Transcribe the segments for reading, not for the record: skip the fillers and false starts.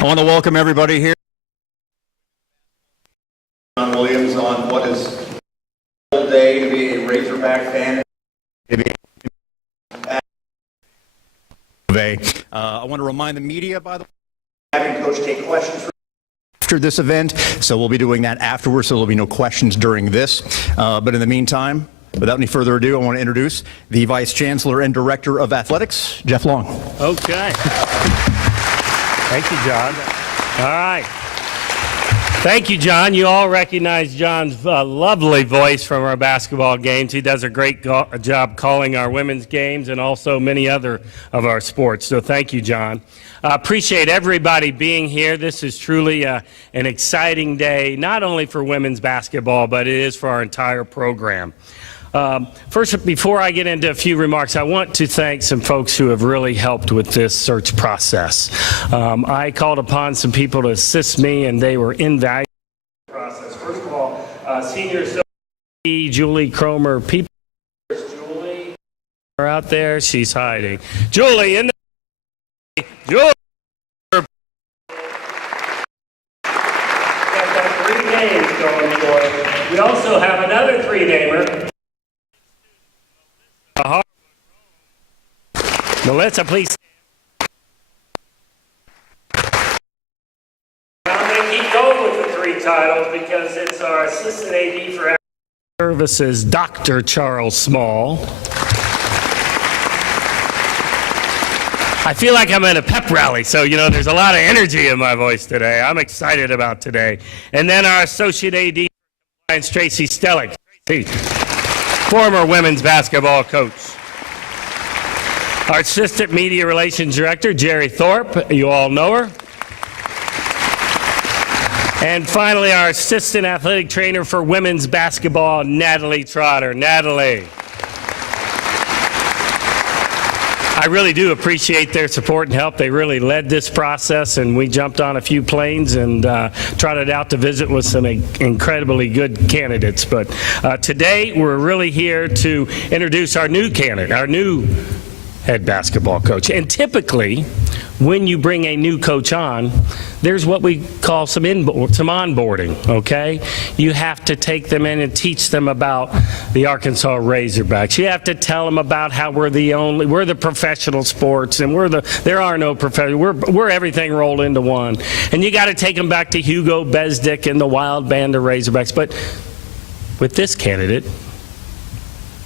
I want to welcome everybody here. John Williams on what is a whole day to be a Razorback fan. I want to remind the media, by the way, Having Coach take questions after this event, so we'll be doing that afterwards, so there'll be no questions during this. But in the meantime, without any further ado, I want to introduce the Vice Chancellor and Director of Athletics, Jeff Long. Okay. Thank you, John. All right. Thank you, John. You all recognize John's lovely voice from our basketball games. He does a great job calling our women's games and also many other of our sports. So thank you, John. Appreciate everybody being here. This is truly an exciting day, not only for women's basketball, but it is for our entire program. First, before I get into a few remarks, I want to thank some folks who have really helped with this search process. I called upon some people to assist me, and they were invaluable in the process. First of all, Senior Associate Julie Cromer. People, Julie are out there. She's hiding. Julie, in the Julie. Got 3 names going for it. We also have another 3-namer. Melissa, please. I'm going to keep going with the 3 titles because it's our Assistant AD for Services, Dr. Charles Small. I feel like I'm at a pep rally, so, there's a lot of energy in my voice today. I'm excited about today. And then our Associate AD, Tracy Stellick, former women's basketball coach. Our Assistant Media Relations Director, Jerry Thorpe. You all know her. And finally, our Assistant Athletic Trainer for women's basketball, Natalie Trotter. Natalie. I really do appreciate their support and help. They really led this process, and we jumped on a few planes and trotted out to visit with some incredibly good candidates. But today, we're really here to introduce our new candidate, our new head basketball coach. And typically, when you bring a new coach on, there's what we call some onboarding, okay? You have to take them in and teach them about the Arkansas Razorbacks. You have to tell them about how we're the professional sports, and there are no professional, we're everything rolled into one. And you got to take them back to Hugo Besdick and the wild band of Razorbacks. But with this candidate,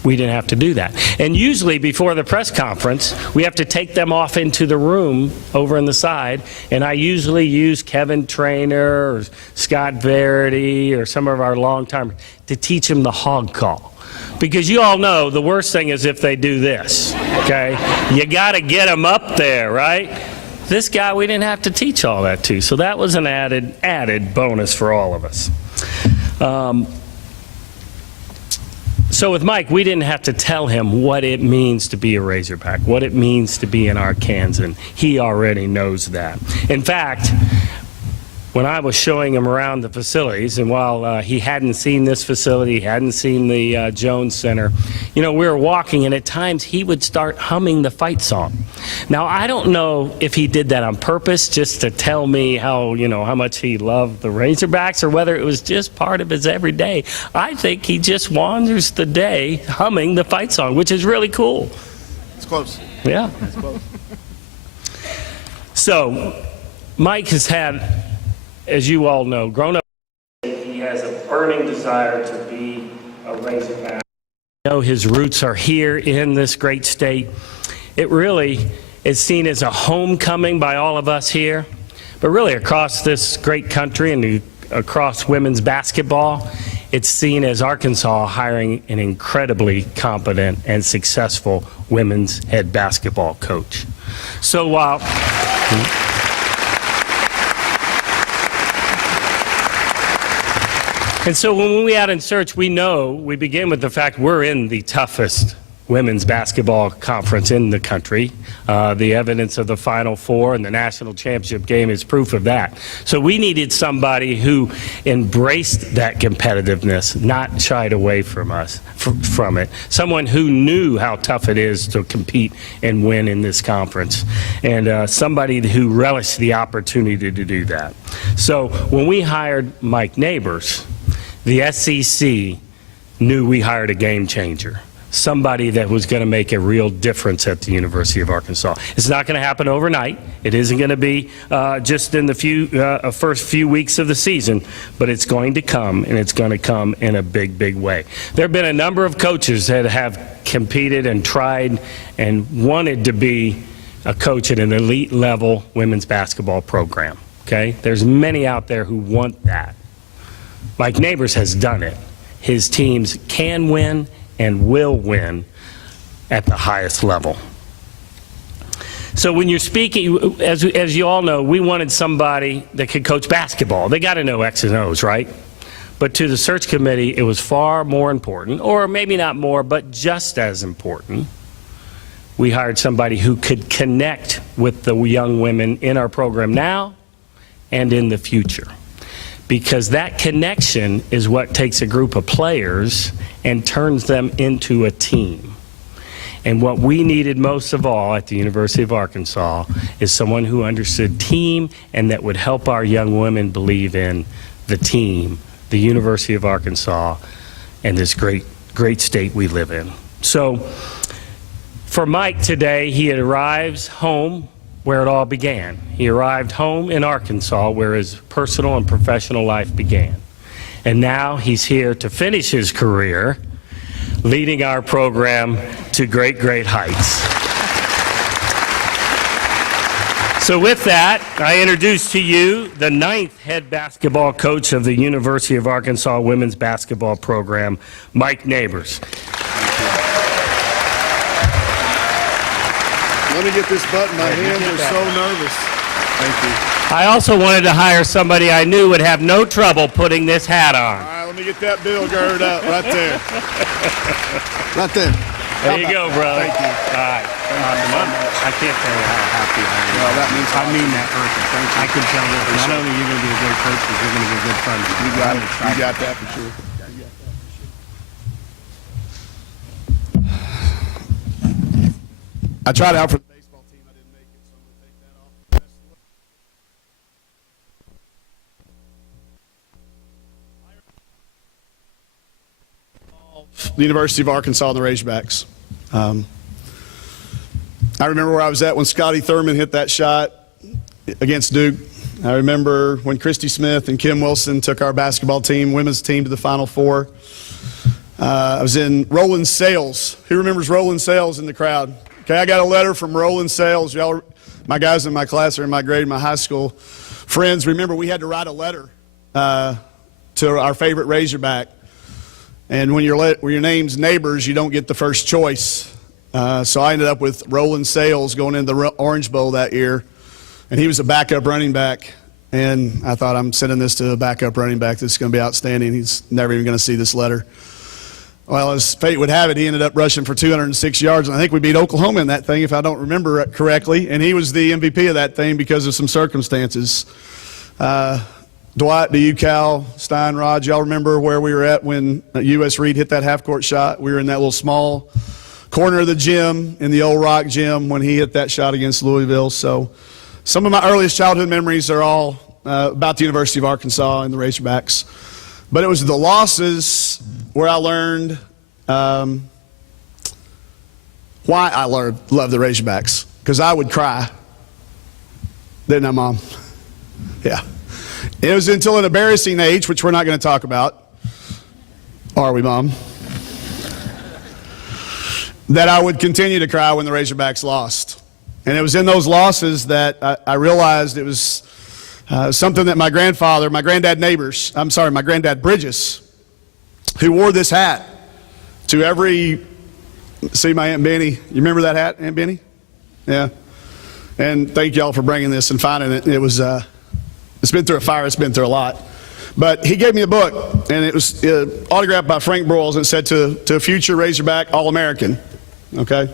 we didn't have to do that. And usually before the press conference, we have to take them off into the room over on the side, and I usually use Kevin Trainer or Scott Verity or some of our long-time to teach them the hog call. Because you all know the worst thing is if they do this, okay? You got to get them up there, right? This guy, we didn't have to teach all that to, so that was an added bonus for all of us. So with Mike, we didn't have to tell him what it means to be a Razorback, what it means to be an Arkansan. He already knows that. In fact, when I was showing him around the facilities, and while he hadn't seen this facility, hadn't seen the Jones Center, we were walking, and at times he would start humming the fight song. Now, I don't know if he did that on purpose just to tell me how much he loved the Razorbacks, or whether it was just part of his everyday. I think he just wanders the day humming the fight song, which is really cool. It's close. Yeah. It's close. So, Mike has had, as you all know, grown up, he has a burning desire to be a Razorback. His roots are here in this great state. It really is seen as a homecoming by all of us here, but really across this great country and across women's basketball, it's seen as Arkansas hiring an incredibly competent and successful women's head basketball coach. So while And so when we out in search, we begin with the fact we're in the toughest women's basketball conference in the country. The evidence of the Final Four and the national championship game is proof of that. So we needed somebody who embraced that competitiveness, not shied away from it. Someone who knew how tough it is to compete and win in this conference, and somebody who relished the opportunity to do that. So when we hired Mike Neighbors, the SEC knew we hired a game changer. Somebody that was going to make a real difference at the University of Arkansas. It's not going to happen overnight. It isn't going to be just in the first few weeks of the season, but it's going to come, and it's going to come in a big, big way. There have been a number of coaches that have competed and tried and wanted to be a coach at an elite level women's basketball program. Okay? There's many out there who want that. Mike Neighbors has done it. His teams can win and will win at the highest level. So when you're speaking, as you all know, we wanted somebody that could coach basketball. They got to know X's and O's, right? But to the search committee, it was far more important, or maybe not more, but just as important. We hired somebody who could connect with the young women in our program now and in the future. Because that connection is what takes a group of players and turns them into a team. And what we needed most of all at the University of Arkansas is someone who understood team and that would help our young women believe in the team, the University of Arkansas, and this great, great state we live in. So for Mike today, he arrives home where it all began. He arrived home in Arkansas where his personal and professional life began. And now he's here to finish his career leading our program to great, great heights. So with that, I introduce to you the 9th head basketball coach of the University of Arkansas women's basketball program, Mike Neighbors. Let me get this button. My hands are so nervous. Thank you. I also wanted to hire somebody I knew would have no trouble putting this hat on. All right, let me get that bill girded up right there. Right there. There you go, brother. Thank you. All right. I can't tell you how happy I am. Well, that means I mean that personally. Thank you. I can tell you not only you're going to be a great coach, but you're going to be a good friend. you got it. You got that for sure. I tried out for the baseball team. I didn't make it, so I'm going to take that off. The University of Arkansas and the Razorbacks. I remember where I was at when Scotty Thurman hit that shot against Duke. I remember when Christy Smith and Kim Wilson took our basketball team, women's team, to the Final Four. I was in Roland Sales. Who remembers Roland Sales in the crowd? Okay, I got a letter from Roland Sales. Y'all, my guys in my class are in my grade, my high school friends. Remember, we had to write a letter to our favorite Razorback. And when your name's Neighbors, you don't get the first choice. So I ended up with Roland Sales going into the Orange Bowl that year. And he was a backup running back. And I thought, I'm sending this to a backup running back. This is going to be outstanding. He's never even going to see this letter. Well, as fate would have it, he ended up rushing for 206 yards. And I think we beat Oklahoma in that thing, if I don't remember it correctly. And he was the MVP of that thing because of some circumstances. Dwight, DeUcal, Stein, Rod, y'all remember where we were at when U.S. Reed hit that half-court shot? We were in that little small corner of the gym in the old Rock gym when he hit that shot against Louisville. So some of my earliest childhood memories are all about the University of Arkansas and the Razorbacks. But it was the losses where I learned why I loved the Razorbacks. Because I would cry. Didn't I, Mom? Yeah. It was until an embarrassing age, which we're not going to talk about. Are we, Mom? That I would continue to cry when the Razorbacks lost. And it was in those losses that I realized it was something that my granddad Bridges, who wore this hat to every, see my Aunt Benny. You remember that hat, Aunt Benny? Yeah. And thank y'all for bringing this and finding it. It was, it's been through a fire, it's been through a lot. But he gave me a book, and it was autographed by Frank Broyles, and it said to a future Razorback All-American. okay?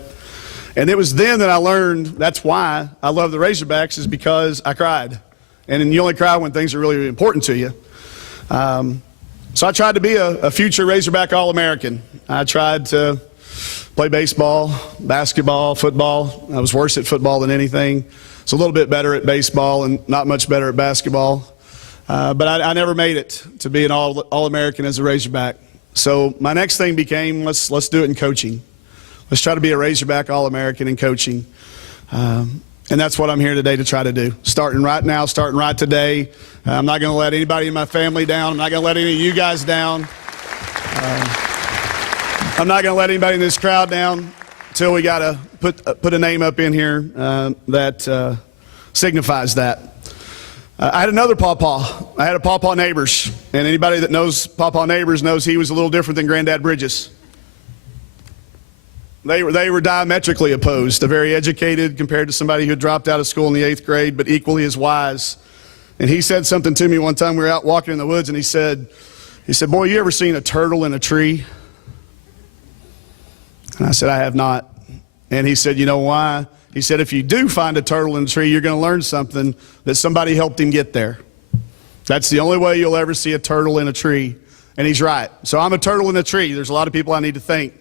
And it was then that I learned that's why I love the Razorbacks, is because I cried. And then you only cry when things are really, really important to you. So I tried to be a future Razorback All-American. I tried to play baseball, basketball, football. I was worse at football than anything. So a little bit better at baseball and not much better at basketball. But I never made it to be an All-American as a Razorback. So my next thing became, let's do it in coaching. Let's try to be a Razorback All-American in coaching. And that's what I'm here today to try to do. Starting right now, starting right today. I'm not going to let anybody in my family down. I'm not going to let any of you guys down. I'm not going to let anybody in this crowd down until we got to put a name up in here that signifies that. I had another pawpaw. I had a pawpaw Neighbors. And anybody that knows pawpaw Neighbors knows he was a little different than Granddad Bridges. They were diametrically opposed. Very educated compared to somebody who had dropped out of school in the 8th grade, but equally as wise. And he said something to me one time. We were out walking in the woods, and he said, "Boy, you ever seen a turtle in a tree?" And I said, "I have not." And he said, "You know why?" He said, "If you do find a turtle in a tree, you're going to learn something, that somebody helped him get there. That's the only way you'll ever see a turtle in a tree." And he's right. So I'm a turtle in a tree. There's a lot of people I need to thank.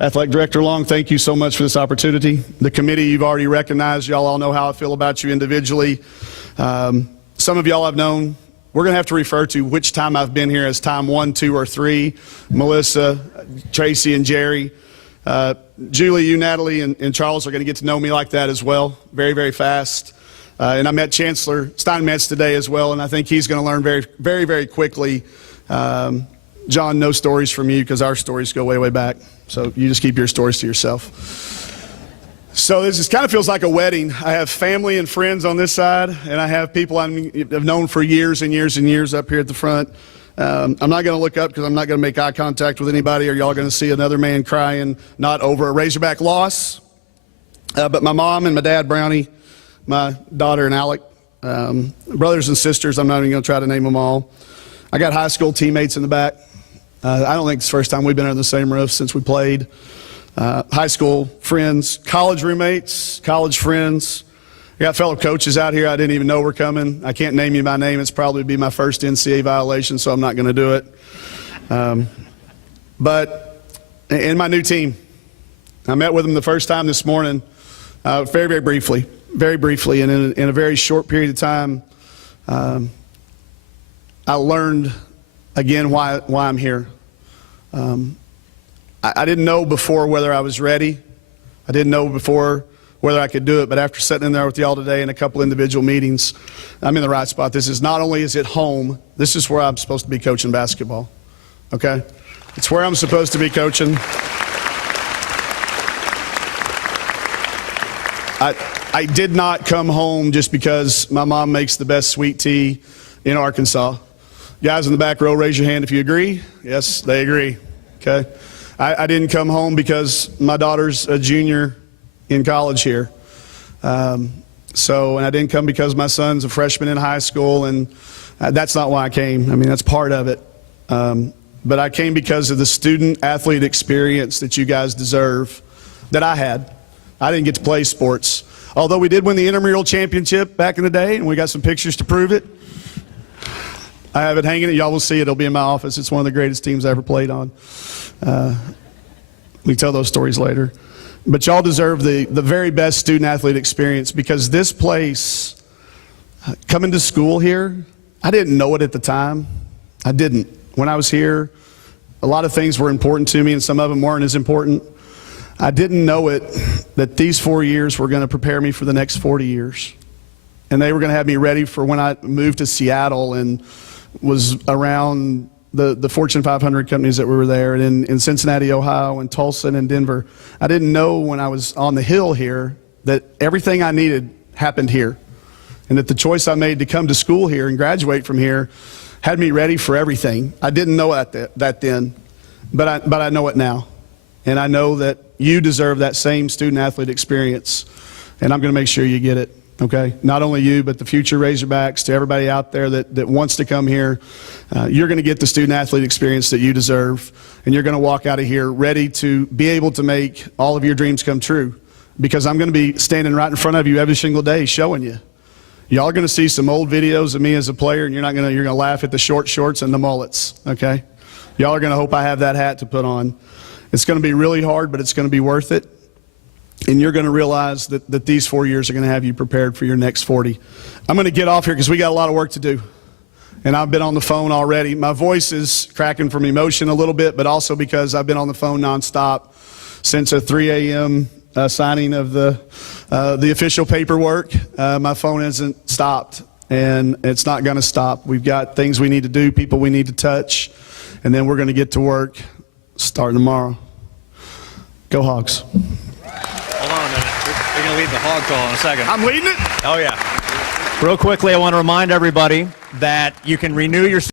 Athletic Director Long, thank you so much for this opportunity. The committee you've already recognized. Y'all all know how I feel about you individually. Some of y'all I've known. We're going to have to refer to which time I've been here as time 1, 2, or 3. Melissa, Tracy, and Jerry. Julie, you, Natalie, and Charles are going to get to know me like that as well, very, very fast. And I met Chancellor Steinmetz today as well, and I think he's going to learn very, very, very quickly. John, no stories from you because our stories go way, way back. So you just keep your stories to yourself. So this kind of feels like a wedding. I have family and friends on this side, and I have people I've known for years and years and years up here at the front. I'm not going to look up because I'm not going to make eye contact with anybody, or y'all going to see another man crying, not over a Razorback loss, but my mom and my dad, Brownie, my daughter and Alec, brothers and sisters. I'm not even going to try to name them all. I got high school teammates in the back. I don't think it's the first time we've been under the same roof since we played. High school friends, college roommates, college friends. I got fellow coaches out here I didn't even know were coming. I can't name you by name. It's probably be my first NCAA violation, so I'm not going to do it. But in my new team, I met with them the first time this morning, very, very briefly, and in a very short period of time, I learned again why I'm here. I didn't know before whether I was ready. I didn't know before whether I could do it, but after sitting in there with y'all today in a couple individual meetings, I'm in the right spot. This is not only is it home, this is where I'm supposed to be coaching basketball, okay? It's where I'm supposed to be coaching. I did not come home just because my mom makes the best sweet tea in Arkansas. Guys in the back row, raise your hand if you agree. Yes, they agree, okay? I didn't come home because my daughter's a junior in college here. And I didn't come because my son's a freshman in high school, and that's not why I came. I mean, that's part of it. But I came because of the student-athlete experience that you guys deserve, that I had. I didn't get to play sports. Although we did win the intramural championship back in the day, and we got some pictures to prove it. I have it hanging. Y'all will see it. It'll be in my office. It's one of the greatest teams I ever played on. We tell those stories later. But y'all deserve the very best student-athlete experience, because this place, coming to school here, I didn't know it at the time. I didn't. When I was here, a lot of things were important to me, and some of them weren't as important. I didn't know it, that these 4 years were going to prepare me for the next 40 years. And they were going to have me ready for when I moved to Seattle and was around the Fortune 500 companies that were there, and in Cincinnati, Ohio, and Tulsa, and in Denver. I didn't know when I was on the hill here that everything I needed happened here, and that the choice I made to come to school here and graduate from here had me ready for everything. I didn't know that then, but I know it now. And I know that you deserve that same student-athlete experience, and I'm going to make sure you get it. okay? Not only you, but the future Razorbacks, to everybody out there that wants to come here. You're going to get the student-athlete experience that you deserve, and you're going to walk out of here ready to be able to make all of your dreams come true, because I'm going to be standing right in front of you every single day showing you. Y'all are going to see some old videos of me as a player, and you're going to laugh at the short shorts and the mullets, okay? Y'all are going to hope I have that hat to put on. It's going to be really hard, but it's going to be worth it. And you're going to realize that these 4 years are going to have you prepared for your next 40. I'm going to get off here because we got a lot of work to do. And I've been on the phone already. My voice is cracking from emotion a little bit, but also because I've been on the phone nonstop since a 3 a.m. Signing of the official paperwork. My phone hasn't stopped, and it's not going to stop. We've got things we need to do, people we need to touch, and then we're going to get to work starting tomorrow. Go Hogs. Hold on a minute. We're going to lead the hog call in a second. I'm leading it. Oh, yeah. Real quickly, I want to remind everybody that you can renew your